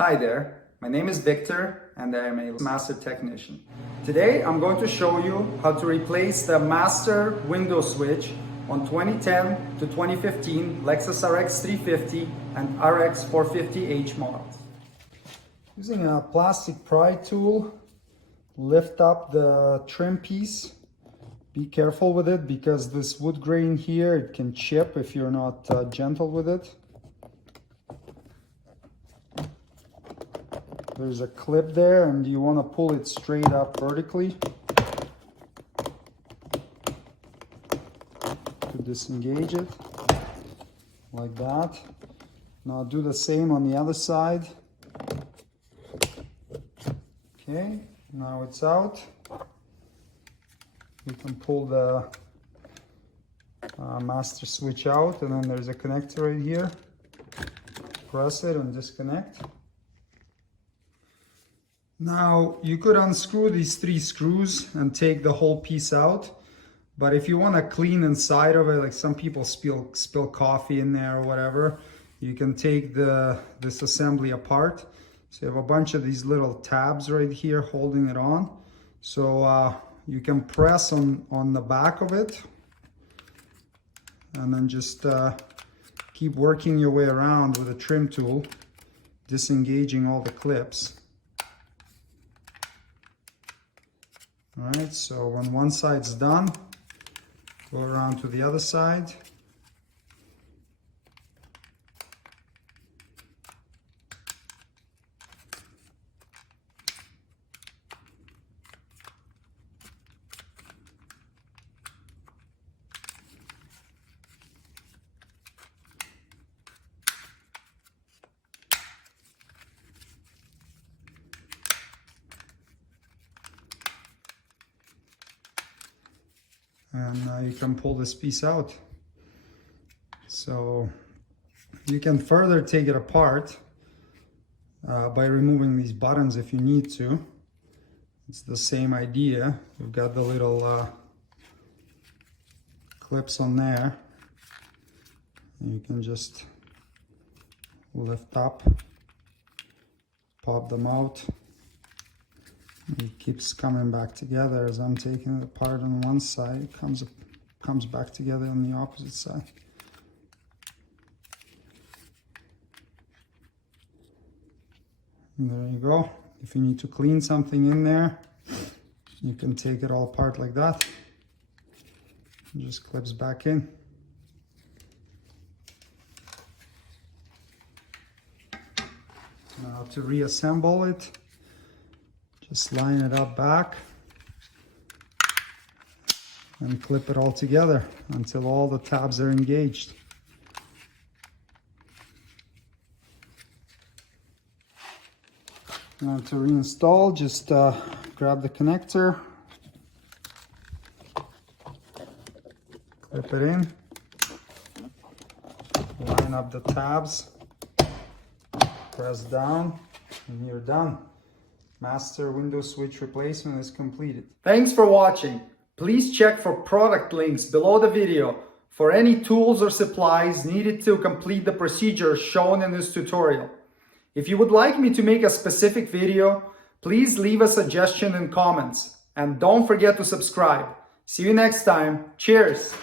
Hi there, my name is Victor and I am a master technician. Today I'm going to show you how to replace the master window switch on 2010 to 2015 Lexus RX350 and RX450h models. Using a plastic pry tool, lift up the trim piece. Be careful with it because this wood grain here, it can chip if you're not gentle with it. There's a clip there and you want to pull it straight up vertically to disengage it, like that. Now do the same on the other side. Okay, now it's out. You can pull the master switch out, and then there's a connector right here. Press it and disconnect. Now you could unscrew these 3 screws and take the whole piece out, but if you want to clean inside of it, like some people spill coffee in there or whatever, you can take this assembly apart. So you have a bunch of these little tabs right here holding it on. So you can press on the back of it and then just keep working your way around with a trim tool, disengaging all the clips. All right, so when one side's done, go around to the other side. And you can pull this piece out. So you can further take it apart by removing these buttons if you need to. It's the same idea. You've got the little clips on there. You can just lift up, pop them out. It keeps coming back together as I'm taking it apart on one side. It comes back together on the opposite side. And there you go. If you need to clean something in there, you can take it all apart like that. It just clips back in. Now to reassemble it, just line it up back and clip it all together until all the tabs are engaged. Now to reinstall, just grab the connector, clip it in, line up the tabs, press down, and you're done. Master window switch replacement is completed. Thanks for watching. Please check for product links below the video for any tools or supplies needed to complete the procedure shown in this tutorial. If you would like me to make a specific video, please leave a suggestion in comments and don't forget to subscribe. See you next time. Cheers!